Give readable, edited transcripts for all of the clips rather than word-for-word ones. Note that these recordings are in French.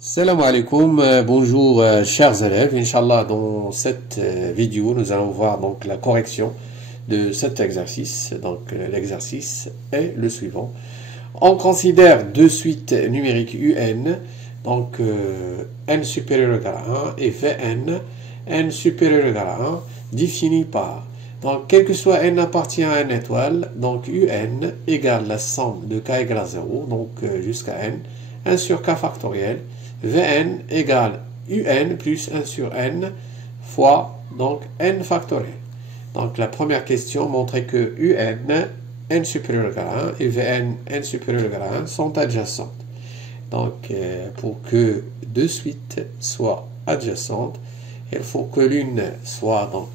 Salam alaikum, bonjour chers élèves. Inch'Allah, dans cette vidéo, nous allons voir donc la correction de cet exercice. Donc l'exercice est le suivant. On considère deux suites numériques UN, donc n supérieur ou égal à 1 et Vn, n supérieur ou égal à 1, définies par, donc quel que soit n appartient à n étoile, donc UN égale la somme de k égale à 0, donc jusqu'à n, 1 sur k factoriel, Vn égale un plus 1 sur n fois donc n factoriel. Donc la première question montrait que n supérieur ou égal à 1 et Vn n supérieur ou égal à 1 sont adjacentes. Donc pour que deux suites soient adjacentes, il faut que l'une soit donc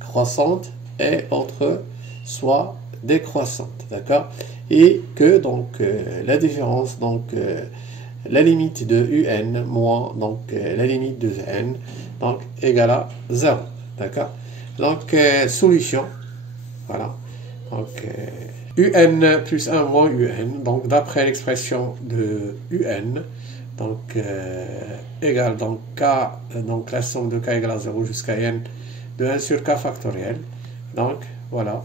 croissante et l'autre soit décroissante, d'accord? Et que donc la différence donc la limite de UN moins donc la limite de Vn donc égale à 0, d'accord? Donc solution, voilà, donc UN plus 1 moins UN, donc d'après l'expression de UN, donc égale donc k, donc la somme de k égale à 0 jusqu'à n de 1 sur k factoriel, donc voilà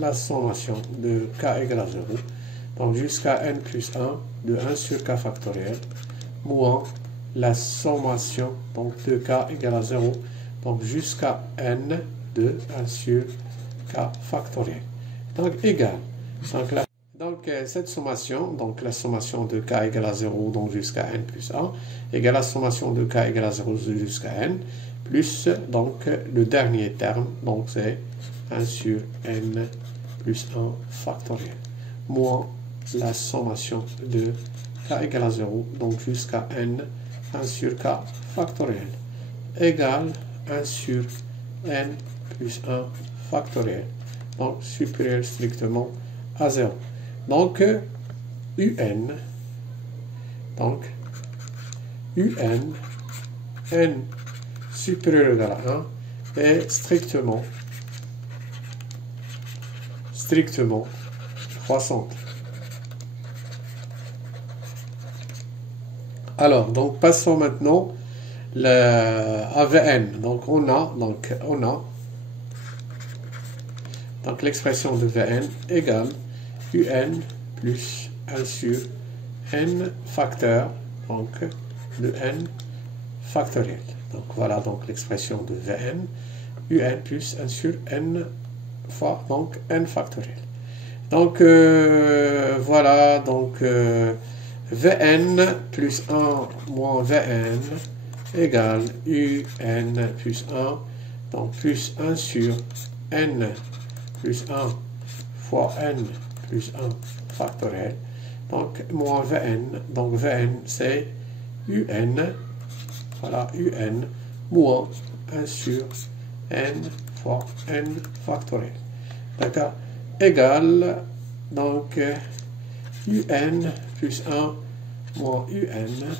la sommation de k égale à 0, donc jusqu'à n plus 1 de 1 sur k factoriel, moins la sommation donc de k égale à 0, donc jusqu'à n de 1 sur k factoriel. Donc égal. Donc cette sommation, donc la sommation de k égale à 0, donc jusqu'à n plus 1, égale la sommation de k égale à 0 jusqu'à n, plus donc le dernier terme, donc c'est 1 sur n plus 1 factoriel, moins la sommation de k égale à 0, donc jusqu'à n, 1 sur k factoriel, égale 1 sur n plus 1 factoriel, donc supérieur strictement à 0. Donc UN, donc UN, n supérieur ou égal à 1 est strictement croissante. Alors, donc passons maintenant à Vn. Donc on a donc l'expression de Vn égale UN plus 1 sur n facteur donc de n factoriel. Donc voilà donc l'expression de Vn, UN plus 1 sur n fois donc n factoriel. Donc voilà donc Vn plus 1 moins Vn égale UN plus 1, donc plus 1 sur n plus 1 fois n plus 1 factoriel, donc moins Vn, donc Vn c'est UN, voilà UN, moins 1 sur n fois n factoriel, d'accord, égale donc UN plus 1 moins UN,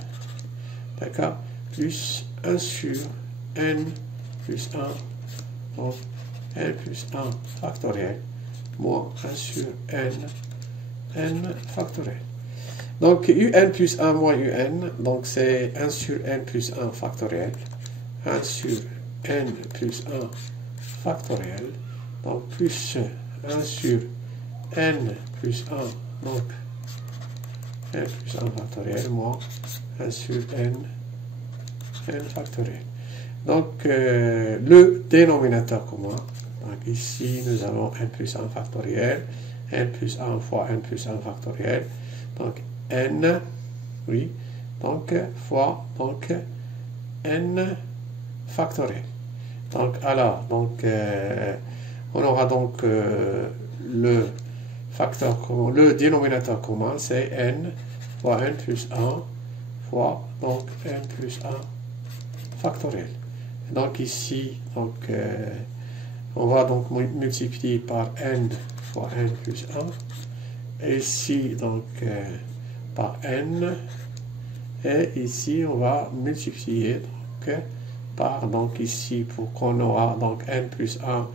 d'accord, plus 1 sur n plus 1, donc n plus 1 factoriel, moins 1 sur n factoriel. Donc UN plus 1 moins UN, donc c'est 1 sur n plus 1 factoriel, 1 sur n plus 1 factoriel, donc plus 1 sur n plus 1, donc n plus 1 factoriel, moins 1 sur n factoriel. Donc le dénominateur commun, donc ici nous avons n plus 1 factoriel, n plus 1 fois n plus 1 factoriel, donc n, oui, donc fois donc n factoriel. Donc alors, donc on aura donc le facteur commun, le dénominateur commun, c'est n fois n plus 1 fois donc n plus 1 factoriel. Donc ici, donc on va donc multiplier par n fois n plus 1, et ici donc par n, et ici on va multiplier donc par, donc ici pour qu'on aura donc n plus 1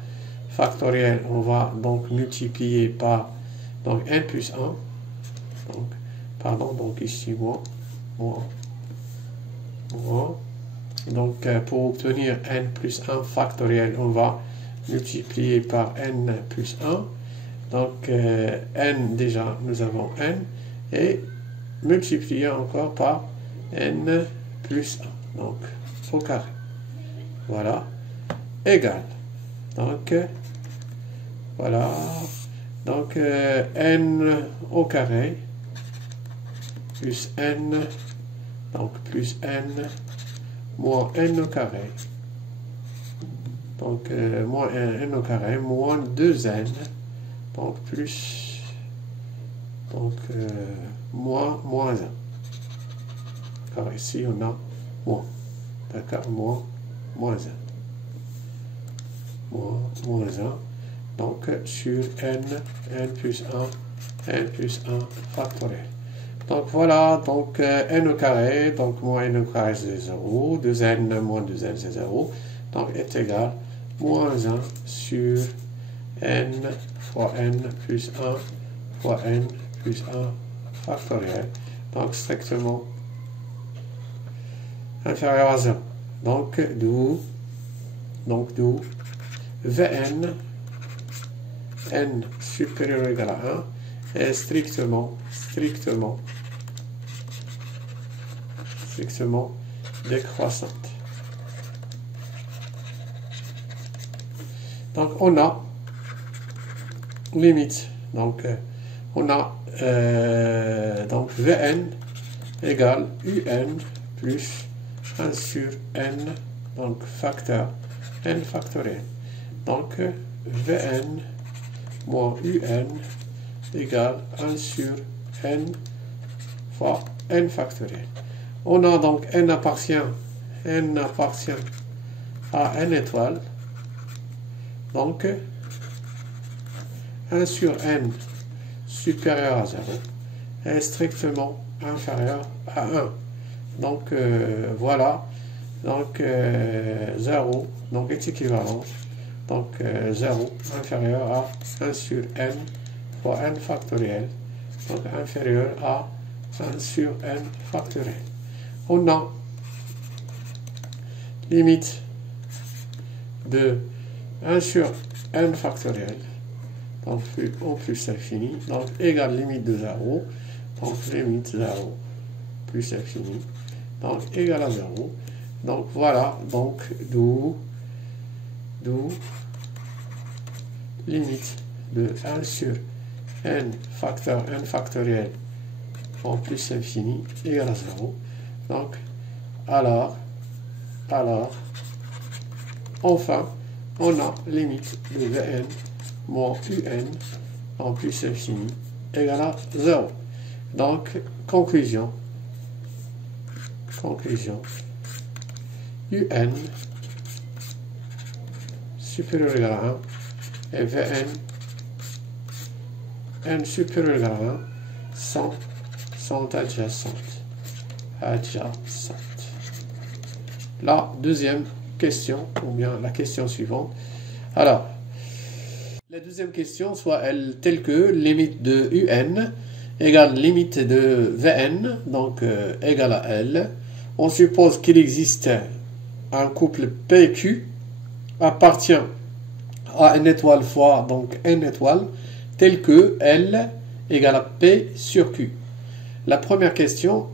factoriel, on va donc multiplier par donc n plus 1, donc pardon, donc ici moins moins. Donc, pour obtenir n plus 1 factoriel, on va multiplier par n plus 1. Donc, n, déjà, nous avons n. Et multiplier encore par n plus 1. Donc, au carré. Voilà. Égal. Donc, voilà. Donc, n au carré plus n, donc plus n, moins n au carré. Donc, moins n au carré, moins 2n, donc plus, donc, moins 1. Car ici, on a moins. D'accord, moins 1. Moins 1. Donc, sur n plus 1, n plus 1 factoriel. Donc, voilà, donc n au carré, donc moins n au carré, c'est 0. 2n moins 2n, c'est 0. Donc, est égal moins 1 sur n fois n plus 1 fois n plus 1 factoriel. Donc, strictement inférieur à 0. Donc, d'où Vn, n supérieur ou égal à 1, est strictement décroissante. Donc, on a limite. Donc, on a donc Vn égale Un plus 1 sur n, donc facteur n factoriel. Donc, Vn moins Un égale 1 sur n fois n factoriel. On a donc n appartient à n étoile. Donc, 1 sur n supérieur à 0 est strictement inférieur à 1. Donc, voilà. Donc, 0 donc est équivalent. Donc, 0 inférieur à 1 sur n fois n factoriel. Donc, inférieur à 1 sur n factoriel. On a limite de 1 sur n factoriel, donc au plus infini, donc égale limite de 0, donc limite 0 plus infini, donc égal à 0. Donc voilà, donc d'où limite de 1 sur n facteur n factoriel en plus infini égale à 0. Donc, alors, enfin, on a limite de Vn moins Un en plus infini égale à 0. Donc, conclusion, Un supérieur ou égal à 1 et Vn n supérieur ou égal à 1 sont adjacentes. La deuxième question, ou bien la question suivante. Alors, la deuxième question soit elle telle que limite de Un égale limite de Vn, donc égale à L. On suppose qu'il existe un couple PQ appartient à n étoile fois donc n étoile, tel que L égale à P sur Q. La première question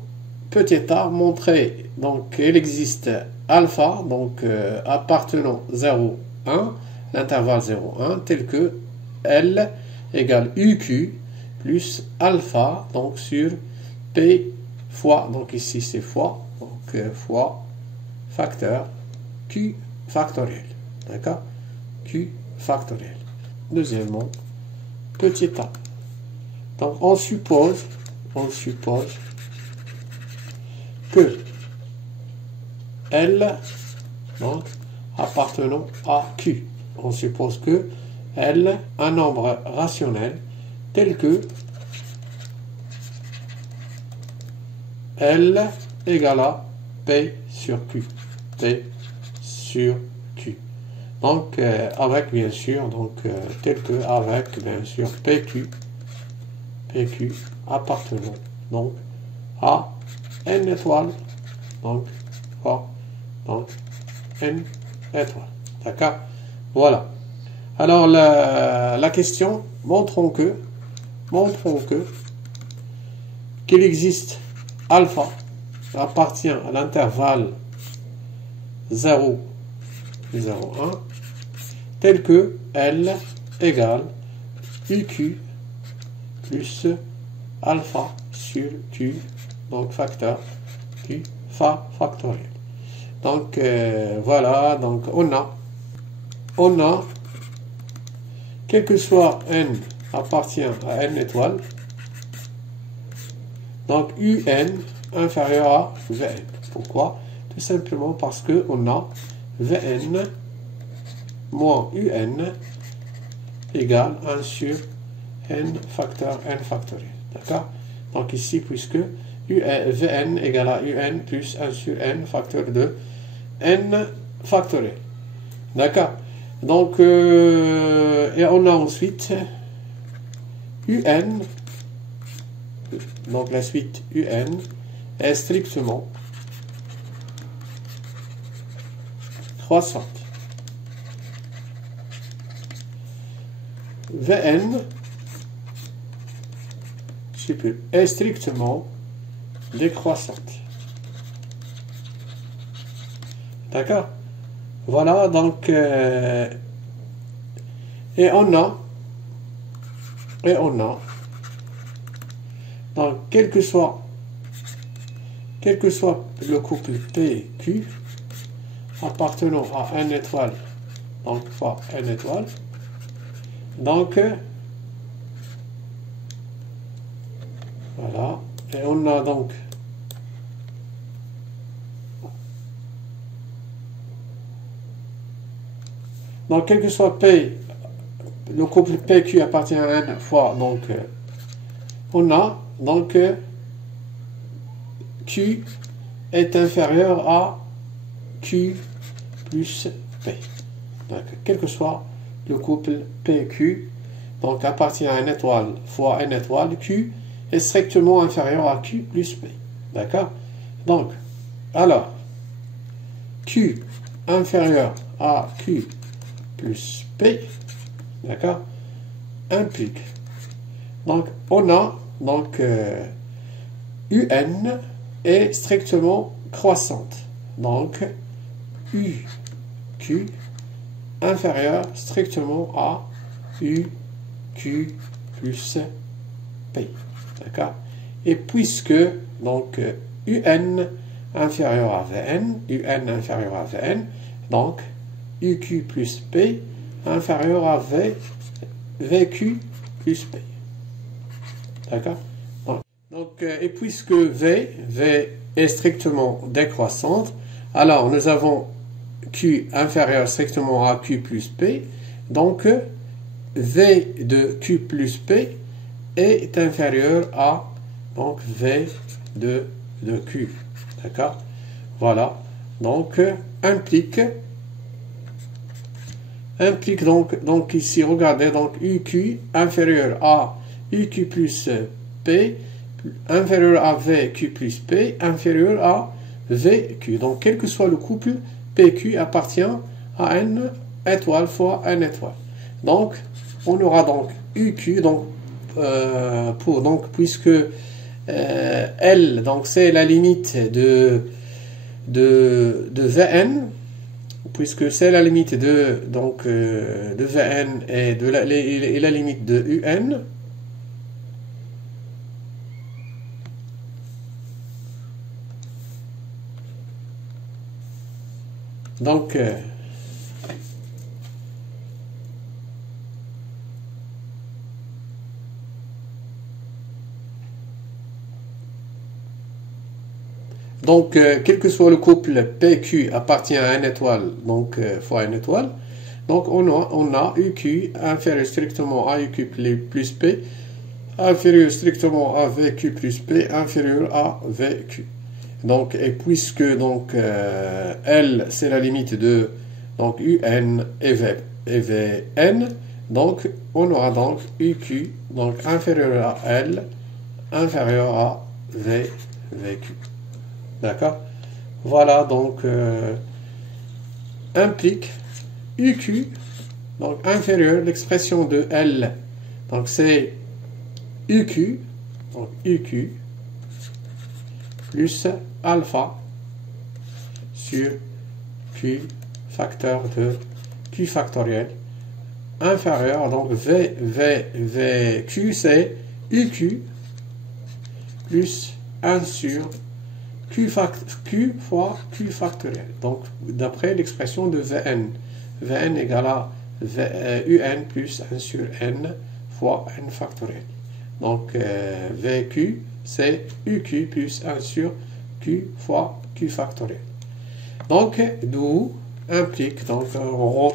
peut être montrée donc qu'il existe alpha, donc appartenant 0, 1, l'intervalle 0, 1, tel que L égale UQ plus alpha, donc sur P fois, donc ici c'est fois, donc fois facteur Q factoriel, d'accord, Q factoriel. Deuxièmement, petit a. Donc on suppose que L, donc, appartenant à Q. On suppose que L, un nombre rationnel tel que L égale à P sur Q. P sur Q. Donc, avec bien sûr, donc, tel que avec bien sûr PQ appartenant donc à n étoile, donc fois donc n étoiles. D'accord? Voilà. Alors la question, montrons qu'il existe alpha appartient à l'intervalle 0 et 0,1 tel que L égale UQ plus alpha sur Q, donc facteur Q factoriel. Donc voilà, donc on a quel que soit n appartient à n étoiles, donc un inférieur à Vn. Pourquoi? Tout simplement parce que on a Vn moins un égale 1 sur n facteur n factoriel. D'accord? Donc ici, puisque Vn égale à un plus 1 sur n facteur de n factoriel. D'accord? Donc, et on a ensuite un, donc la suite un est strictement croissante. Vn est strictement décroissante. D'accord? Voilà, donc, et on a, donc, quel que soit le couple PQ appartenant à n étoile, donc fois n étoile, donc, voilà, et on a donc quel que soit P, le couple PQ appartient à n fois, donc, on a, donc, Q est inférieur à Q plus P. Donc, quel que soit le couple PQ, donc, appartient à n étoile fois n étoile, Q est strictement inférieur à Q plus P. D'accord? Donc, alors, Q inférieur à Q plus P, d'accord, implique. Donc, on a, donc, UN est strictement croissante. Donc, UQ inférieur strictement à UQ plus P. D'accord? Et puisque, donc, UN inférieur à Vn, donc, UQ plus P inférieur à VQ plus P. D'accord? Donc, et puisque V est strictement décroissante, alors nous avons Q inférieur strictement à Q plus P, donc V de Q plus P est inférieur à donc V de Q. D'accord? Voilà. Donc, implique donc ici, regardez, donc UQ inférieur à UQ plus P, inférieur à VQ plus P, inférieur à VQ. Donc, quel que soit le couple, PQ appartient à n étoile fois n étoile. Donc, on aura donc UQ, donc, puisque L, donc c'est la limite de Vn, puisque c'est la limite de Vn et la limite de Un. Donc, quel que soit le couple PQ appartient à n étoile, donc fois n étoile, donc on a UQ inférieur strictement à UQ plus P, inférieur strictement à VQ plus P, inférieur à VQ. Donc, et puisque donc L c'est la limite de donc UN et Vn, donc on aura donc UQ donc inférieur à L, inférieur à VQ. D'accord? voilà, donc implique UQ, donc inférieur, l'expression de L, donc c'est UQ, donc UQ, plus alpha sur Q facteur de Q factoriel inférieur, donc VQ c'est UQ plus 1 sur Q fois Q factoriel. Donc d'après l'expression de Vn égale à UN plus 1 sur N fois N factoriel. Donc VQ c'est UQ plus 1 sur Q fois Q factoriel. Donc d'où implique, donc on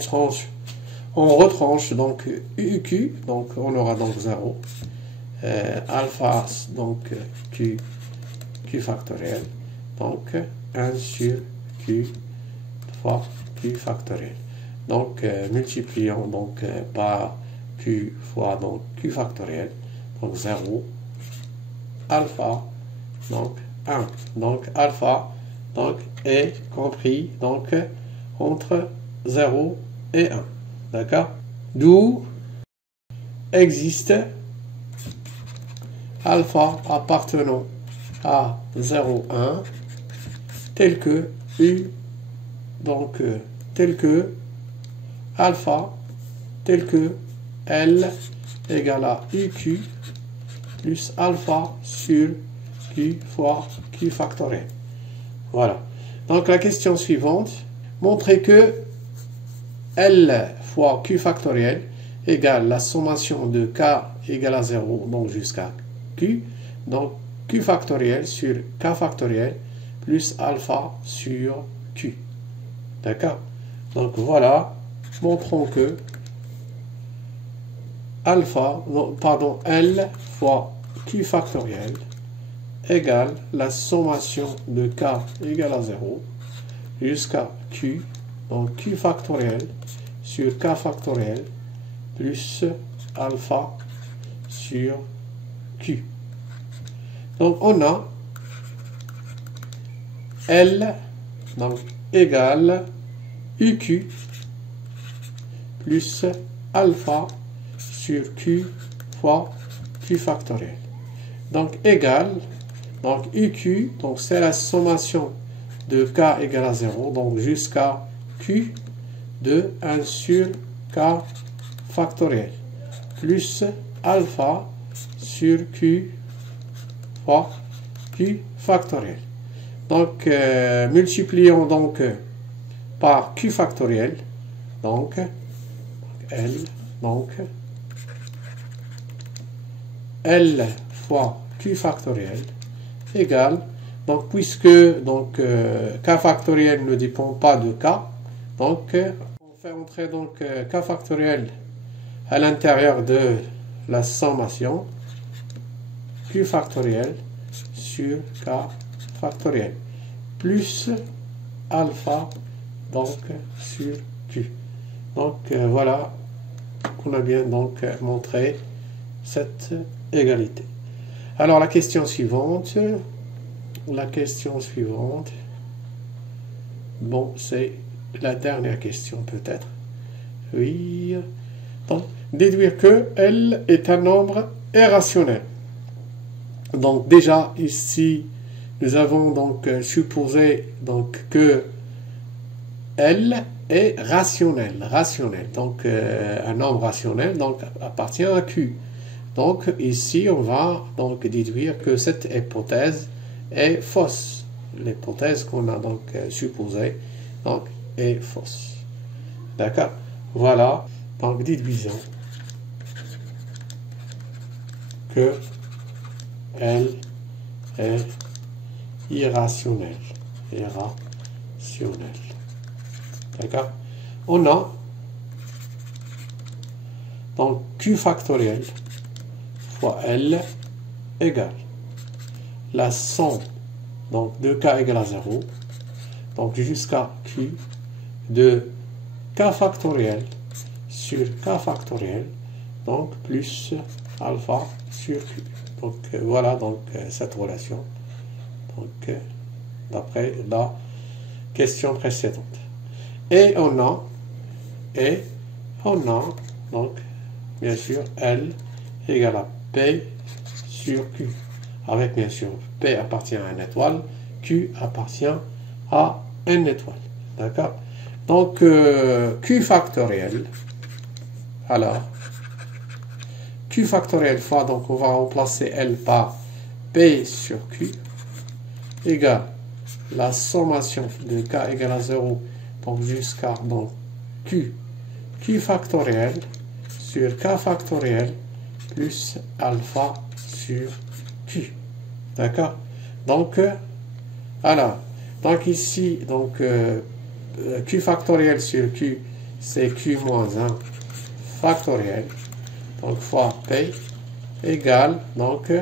retranche donc UQ, donc on aura donc 0, alpha donc Q factoriel, donc 1 sur Q fois Q factoriel. Donc multiplions donc par Q fois donc Q factoriel, donc 0, alpha donc 1, donc alpha donc est compris donc entre 0 et 1, d'accord, d'où existe alpha appartenant à 0, 1 tel que U, donc tel que alpha tel que L égale à UQ plus alpha sur Q fois Q factoriel. Voilà. Donc la question suivante, montrer que L fois Q factoriel égale la sommation de K égale à 0, donc jusqu'à Q, donc Q factoriel sur K factoriel plus alpha sur Q. D'accord? Donc voilà, montrons que L fois Q factoriel égale la sommation de K égale à 0 jusqu'à Q, donc Q factoriel sur K factoriel plus alpha sur Q. Donc on a L donc égale UQ plus alpha sur Q fois Q factoriel. Donc égale, donc UQ, donc c'est la sommation de K égale à 0, donc jusqu'à Q de 1 sur K factoriel, plus alpha sur Q fois Q factoriel. Donc multiplions donc par Q factoriel, donc L, donc L fois Q factoriel égale, donc puisque donc K factoriel ne dépend pas de K, donc on fait entrer donc K factoriel à l'intérieur de la sommation Q factoriel sur K factoriel plus alpha donc sur Q. Donc voilà qu'on a bien donc montré cette égalité. Alors la question suivante, bon c'est la dernière question peut-être, oui, donc déduire que L est un nombre irrationnel. Donc déjà ici nous avons donc supposé donc que L est rationnel, donc un nombre rationnel donc appartient à Q. Donc ici on va donc déduire que cette hypothèse est fausse. L'hypothèse qu'on a donc supposée donc est fausse. D'accord? Voilà, donc déduisons que L est irrationnel. D'accord? On a donc Q factoriel fois L égale la somme donc de K égale à 0, donc jusqu'à Q de K factoriel sur K factoriel, donc plus alpha sur Q. Donc voilà donc cette relation. Donc d'après la question précédente. Et on a, donc, bien sûr, L égale à P sur Q. Avec, bien sûr, P appartient à N étoile, Q appartient à N étoile. D'accord? Donc, Q factoriel, alors, Q factoriel fois, donc on va remplacer L par P sur Q, égale la sommation de K égale à 0, donc jusqu'à Q factoriel sur K factoriel plus alpha sur Q. D'accord? Donc, alors, donc ici, donc, Q factoriel sur Q, c'est Q moins 1 factoriel, donc fois P, égale, donc,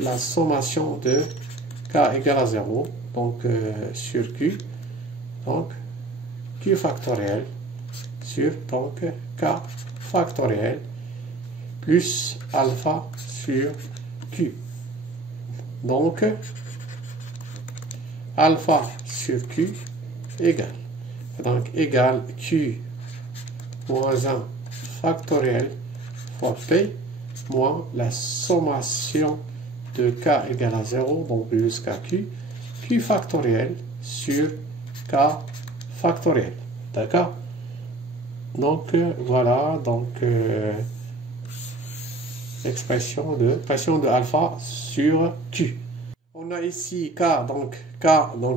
la sommation de K égale à 0, donc, sur Q, donc, Q factoriel sur, donc, K factoriel plus alpha sur Q. Donc, alpha sur Q égale, donc, égale Q moins 1 factoriel fois P moins la sommation de K égale à 0, donc jusqu'à Q factoriel sur K factoriel. D'accord? Donc, voilà, donc, expression de alpha sur Q. On a ici K donc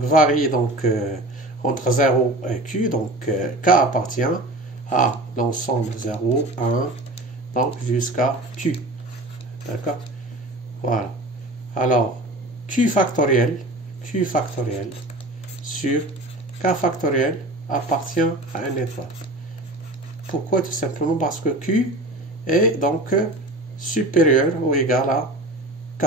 varie donc, entre 0 et Q, donc K appartient à l'ensemble 0, 1, donc jusqu'à Q. D'accord? Voilà. Alors, Q factoriel sur K factoriel appartient à N étoile. Pourquoi? Tout simplement parce que Q est donc supérieur ou égal à K.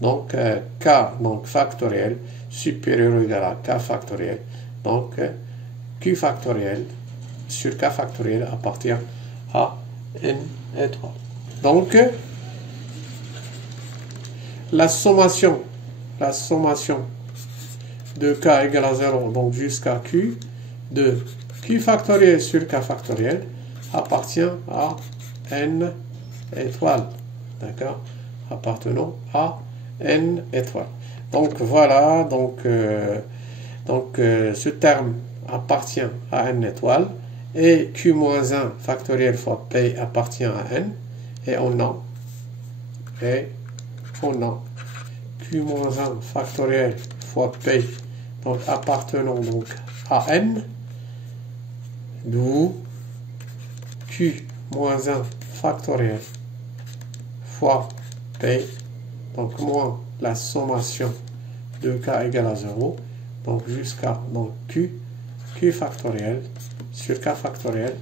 Donc, K donc factoriel supérieur ou égal à K factoriel. Donc, Q factoriel sur K factoriel appartient à N étoile. Donc, la sommation de K égale à 0, donc jusqu'à Q, de Q factoriel sur K factoriel appartient à N étoile. D'accord? Appartenant à N étoile. Donc voilà, donc, ce terme appartient à N étoile et Q-1 factoriel fois P appartient à N et on a Q-1 factoriel fois P donc appartenant donc à N, d'où Q-1 factoriel fois P, donc moins la sommation de K égale à 0, donc jusqu'à Q factoriel sur K factoriel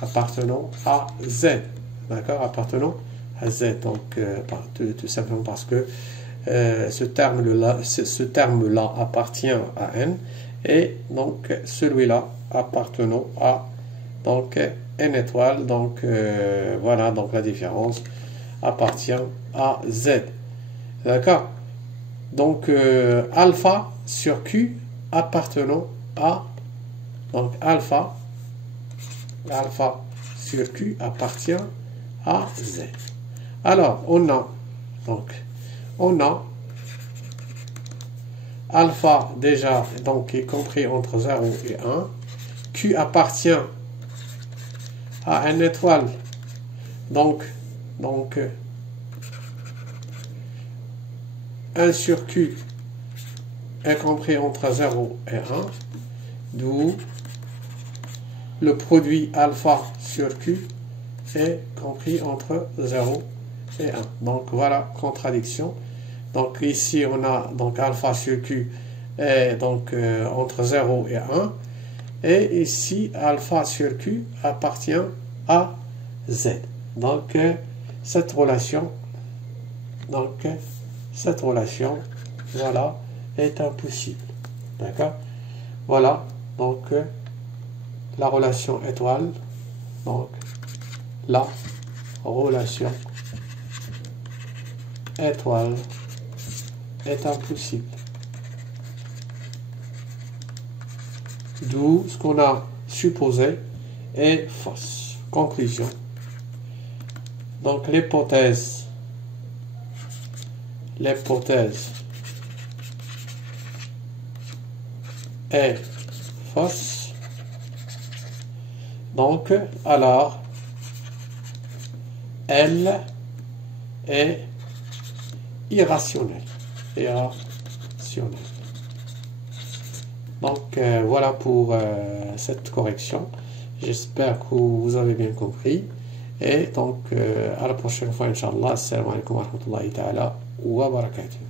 appartenant à Z. D'accord? Appartenant à Z. Donc, tout simplement parce que ce terme-là appartient à N et donc celui-là appartenant à donc N étoile. Donc, voilà, donc la différence appartient à Z. D'accord? Donc, alpha sur Q appartenant à, donc alpha sur Q appartient à Z. Alors, on a alpha déjà, donc est compris entre 0 et 1. Q appartient à N étoile, donc 1 sur Q est compris entre 0 et 1, d'où le produit alpha sur Q est compris entre 0 et 1. Donc voilà, contradiction. Donc ici on a donc alpha sur Q est donc entre 0 et 1. Et ici alpha sur Q appartient à Z. Donc cette relation voilà est impossible. D'accord? Voilà donc la relation étoile, donc la relation étoile est impossible. d'où ce qu'on a supposé est fausse. Conclusion. Donc l'hypothèse est fausse. Donc alors elle est irrationnelle. Donc voilà pour cette correction. J'espère que vous avez bien compris. Et donc à la prochaine fois, Inch'Allah. Assalamu alaikum wa rahmatullahi ta'ala wa barakatuh.